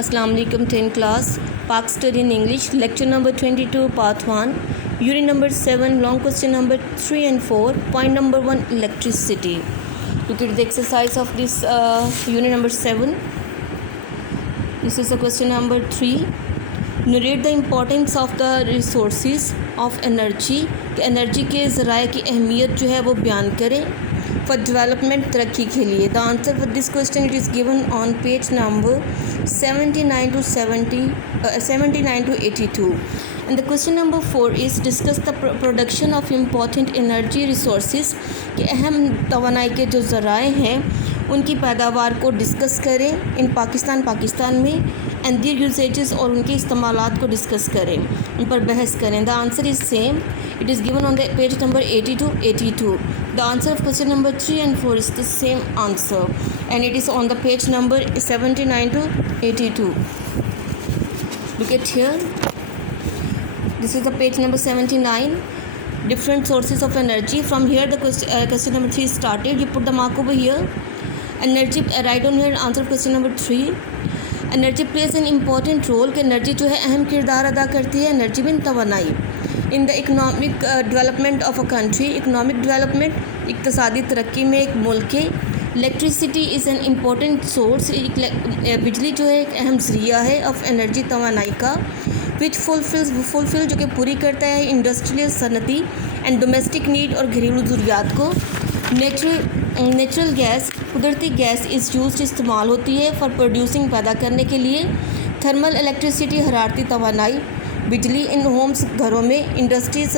Assalamu alaikum 10 class Park Study in English lecture number 22 part 1 unit number 7 long question number 3 and 4 point number 1 electricity. Look at the exercise of this unit number 7. This is the question number 3. Narrate the importance of the resources of energy कि energy के ज़राए की अहमियत जो है वो बयान करें फॉर डेवलपमेंट तरक्की के लिए. The answer for this question it is given on page number 79 to 82. And the question number 4 is discuss the production of important energy resources कि अहम तवानाई के जो ज़राए हैं उनकी पैदावार को डिस्कस करें इन पाकिस्तान में एंड देयर यूसेजेस और उनके इस्तेमालात को डिस्कस करें, उन पर बहस करें. The answer is same. It is given on the page number 80 to 82. The answer of question number 3 and 4 is the same answer and it is on the page number 79 to 82. Look at here. This is the page number 79. Different sources of energy. From here the question number 3 started. You put the mark over here. Energy, write on here answer question number 3. Energy plays an important role कि energy जो है अहम किरदार अदा करती है energy बिन तवानाई in the economic development of a country. Economic development इक्तसादी तरक्की में एक मुल्क के. Electricity is an important source. बिजली जो है एक अहम ज़रिया है ऑफ एनर्जी तवानाई का विच फुलफिल जो कि पूरी करता है इंडस्ट्रियल सनती एंड डोमेस्टिक नीड और घरेलू ज़रूरियात को. नेचुरल गैस कुदरती गैस इज़ यूज इस्तेमाल होती है फॉर प्रोड्यूसिंग पैदा करने के लिए. थर्मल इलेक्ट्रिसिटी हरारती तवानाई बिजली इन होम्स घरों में, इंडस्ट्रीज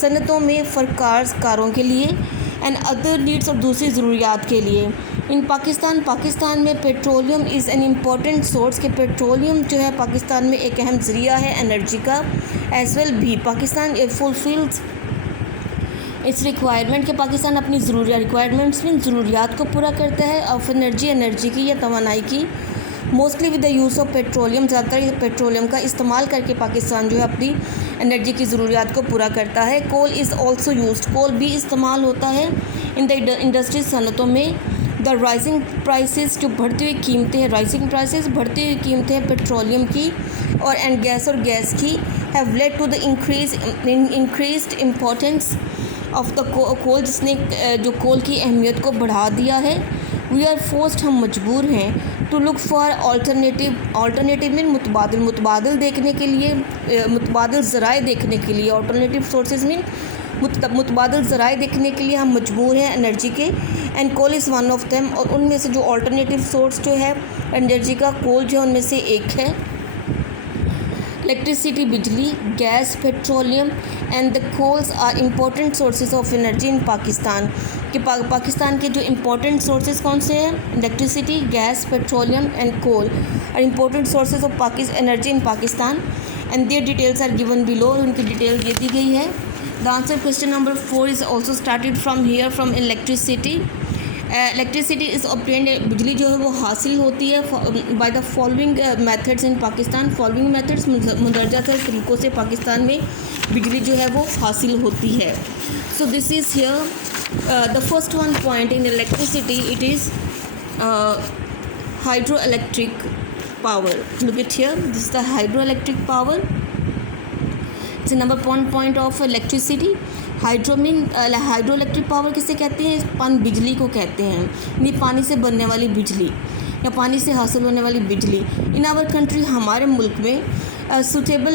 सनतों में, फॉर कार्स कारों के लिए एंड अदर नीड्स और दूसरी ज़रूरियात के लिए. इन पाकिस्तान में petroleum is an important source के पेट्रोलियम जो है पाकिस्तान में एक अहम ज़रिया है एनर्जी का. एज वेल भी पाकिस्तान फुलफिल्स इस रिक्वायरमेंट के पाकिस्तान अपनी रिक्वायरमेंट्स में ज़रूरियात को पूरा करता है ऑफ एनर्जी की या तवानाई की. Mostly with the use of petroleum, ज़्यादातर पेट्रोलियम का इस्तेमाल करके पाकिस्तान जो है अपनी एनर्जी की ज़रूरियात को पूरा करता है. Coal is also used. Coal भी इस्तेमाल होता है इन द इंडस्ट्री सनतों में. द राइजिंग प्राइसेस जो बढ़ती हुई कीमतें हैं, राइजिंग प्राइसेस बढ़ती हुई कीमतें पेट्रोलियम की और गैस की have led to the increased importance of the coal जिसने जो कोल की अहमियत को बढ़ा दिया है. वी आर फोर्स्ड हम मजबूर हैं टू लुक फॉर अल्टरनेटिव में मुतबादल देखने के लिए, मुतबादल ज़राए देखने के लिए. अल्टरनेटिव सोर्सेज में मुतबादल ज़राए देखने के लिए हम मजबूर हैं एनर्जी के. And coal is one of them. और उनमें से जो अल्टरनेटिव सोर्स जो है एनर्जी का कोल जो है उनमें से एक है. इलेक्ट्रिसिटी बिजली, gas, petroleum and the coals are important sources of energy in Pakistan. कि पाकिस्तान के जो इम्पोर्टेंट सोर्सेज कौन से हैं? Electricity, gas, petroleum and coal are important sources of energy in Pakistan and their details are given below. उनकी detail दे दी गई है. The answer question number 4 is also started from here from electricity. Electricity is obtained, बिजली जो है वो हासिल होती है by the following methods in Pakistan. Following methods मुंदरजा तरीक़ों से पाकिस्तान में बिजली जो है वो हासिल होती है. So this is here the first one point in electricity. It is hydro electric power. Look at here, this is the hydro electric power. It's number 1 point of electricity. Hydro electric power किसे कहते हैं? बिजली को कहते हैं, यानी पानी से बनने वाली बिजली या पानी से हासिल होने वाली बिजली. इन आवर कंट्री, हमारे मुल्क में suitable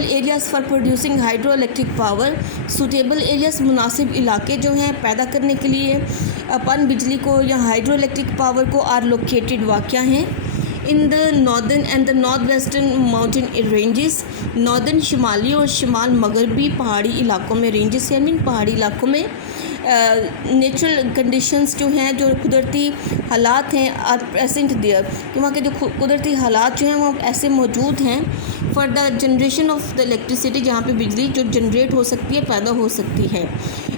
areas for producing hydro electric power. Suitable areas मुनासिब इलाके जो हैं पैदा करने के लिए बिजली को या हाइड्रो इलेक्ट्रिक पावर को आर लोकेटेड वाक़या हैं in the northern and the north western mountain ranges. Northern शिमाली और शिमाल मगरबी पहाड़ी इलाकों में, रेंजेस या मीन पहाड़ी इलाकों में नेचुरल कंडीशंस जो हैं, जो कुदरती हालात हैं आर प्रेजेंट देयर, कि वहाँ के जो कुदरती हालात जो हैं वो ऐसे मौजूद हैं for the generation of the electricity, जहाँ पे बिजली जो जनरेट हो सकती है, पैदा हो सकती है.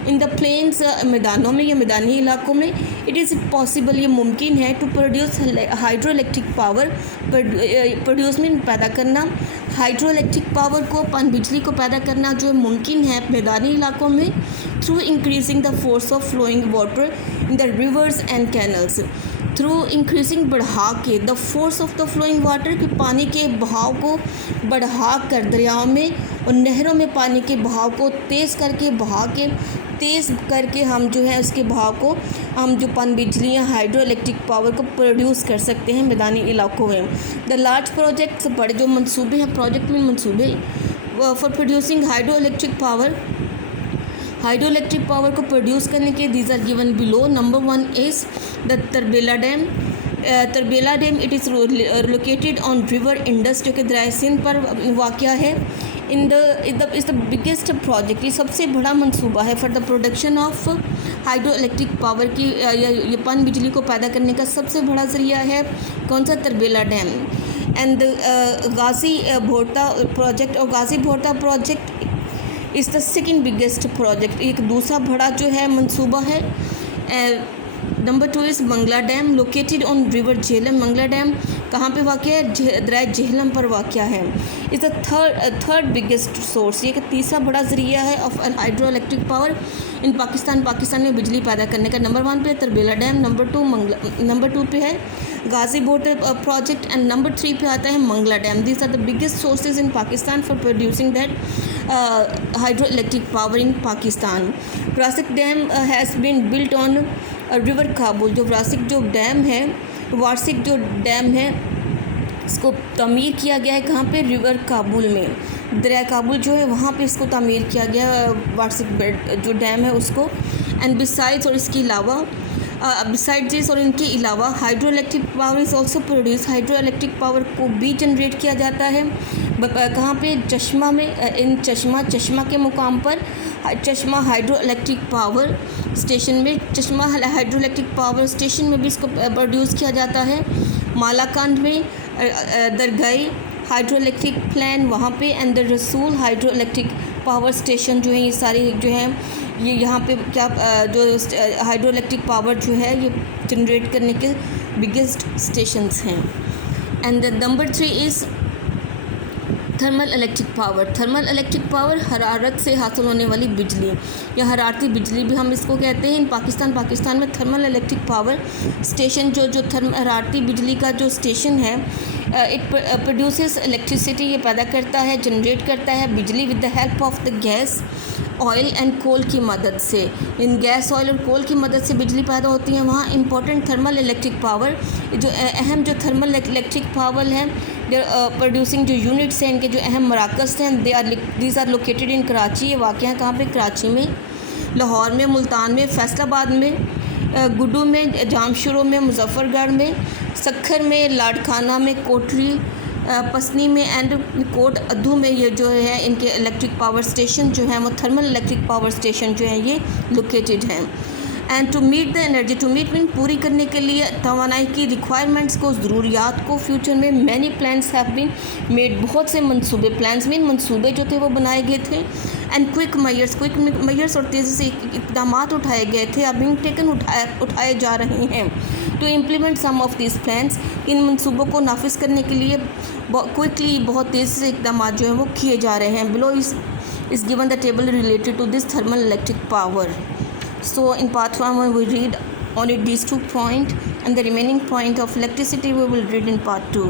इन द प्लेन्स, मैदानों में या मैदानी इलाकों में इट इज़ पॉसिबल, ये मुमकिन है to produce hydro electric power. Produce mean पैदा करना. हाइड्रो इलेक्ट्रिक पावर को बिजली को पैदा करना जो मुमकिन है मैदानी इलाकों में through increasing the force of flowing water in the rivers and canals. Through increasing बढ़ा के the force of the flowing water, कि पानी के बहाव को बढ़ा कर दरियाओं में और नहरों में पानी के बहाव को तेज़ करके हम जो है उसके बहाव को हम जो पन बिजलियाँ हाइड्रो इलेक्ट्रिक पावर को प्रोड्यूस कर सकते हैं मैदानी इलाकों में। द लार्ज प्रोजेक्ट्स, बड़े जो मंसूबे हैं, प्रोजेक्ट में मंसूबे for producing hydro electric power को प्रोड्यूस करने के these are given below. Number 1 is the Tarbela dam. Tarbela dam it is located on river Indus, जो कि दरिया सिंध पर वाक़या है। इज़ द बिगेस्ट प्रोजेक्ट, ये सबसे बड़ा मंसूबा है for the production of hydro electric power की, ये पन बिजली को पैदा करने का सबसे बड़ा ज़रिया है कौन सा, Tarbela dam. And Ghazi Barotha project, और Ghazi Barotha project is the second biggest project, एक दूसरा बड़ा जो है मंसूबा है। Number 2 is Mangla dam located on river Jhelum. Mangla dam कहाँ पे वाक़या है, दरिया झेलम पर वाक़या है। Is the third biggest source, ये कि तीसरा बड़ा ज़रिया है of hydro electric power in Pakistan में बिजली पैदा करने का। नंबर 1 पे है तरबेला डैम, नंबर 2 पे है Ghazi Barotha project, and number 3 पे आता है Mangla dam. These are the biggest sources in Pakistan for producing that hydro electric power in Pakistan. Warsak dam has been built on river Kabul. जो वार्षिक जो डैम है इसको तामीर किया गया है कहाँ पे, रिवर काबुल में, दरिया काबुल जो है वहाँ पे इसको तामीर किया गया वार्षिक जो डैम है उसको। एंड बिसाइड्स, और इसके अलावा बिसाइड दिस और इनके अलावा hydro electric power is also produce, hydro electric power को भी जनरेट किया जाता है कहाँ पे, चश्मा में। इन चश्मा के मुकाम पर चश्मा हाइड्रो इलेक्ट्रिक पावर स्टेशन में, चश्मा हाइड्रो इलेक्ट्रिक पावर स्टेशन में भी इसको प्रोड्यूस किया जाता है। मालाकांड में दरगाई हाइड्रो इलेक्ट्रिक प्लान वहाँ पे, एंड द रसूल हाइड्रो इलेक्ट्रिक पावर स्टेशन जो है, ये सारे जो हैं ये यहाँ पे क्या जो हाइड्रो इलेक्ट्रिक पावर जो है ये जनरेट करने के बिगेस्ट स्टेशंस हैं। And the number 3 is thermal electric power. Thermal electric power हरारत से हासिल होने वाली बिजली या हरारती बिजली भी हम इसको कहते हैं। इन पाकिस्तान में थर्मल इलेक्ट्रिक पावर स्टेशन जो हरारती बिजली का जो स्टेशन है, इट प्रोड्यूसेस इलेक्ट्रिसिटी, ये पैदा करता है, जनरेट करता है बिजली with the help of the gas, oil and coal की मदद से। इन गैस, ऑयल और कोल की मदद से बिजली पैदा होती है। वहाँ इंपॉर्टेंट थर्मल इलेक्ट्रिक पावर, जो अहम जो थर्मल इलेक्ट्रिक पावर है, प्रोड्यूसिंग जो यूनिट्स हैं, इनके जो अहम मराकज़ हैं, these are located in Karachi. ये वाक़ हैं कहाँ पे, कराची में, लाहौर में, मुल्तान में, फैसलाबाद में, गुड्डू में, जामशुरू में, मुजफ्फरगढ़ में, सक्खर में, लाड़काना में, कोटरी, पसनी में एंड कोट अद्धू में, ये जो है इनके इलेक्ट्रिक पावर स्टेशन जो हैं वो थर्मल इलेक्ट्रिक पावर स्टेशन जो हैं ये लोकेटेड हैं। And to meet the energy, to meet मीन पूरी करने के लिए तवानाई की रिक्वायरमेंट्स को, ज़रूरियात को, फ्यूचर में many plans have been made, बहुत से मंसूबे, प्लान्स मीन मंसूबे जो थे वो बनाए गए थे। एंड क्विक मयर्स और तेज़ी से इक़दाम उठाए गए थे, अब बीइंग टेकन उठाए जा रहे हैं to implement some of this plans. इन मंसूबों को नाफिज करने के लिए क्विकली बहुत तेज़ी से इक़दाम जो हैं वो किए जा रहे हैं। Below is given the table related to this thermal electric power. So in part 1 we read only these 2 points, and the remaining point of electricity we will read in part 2.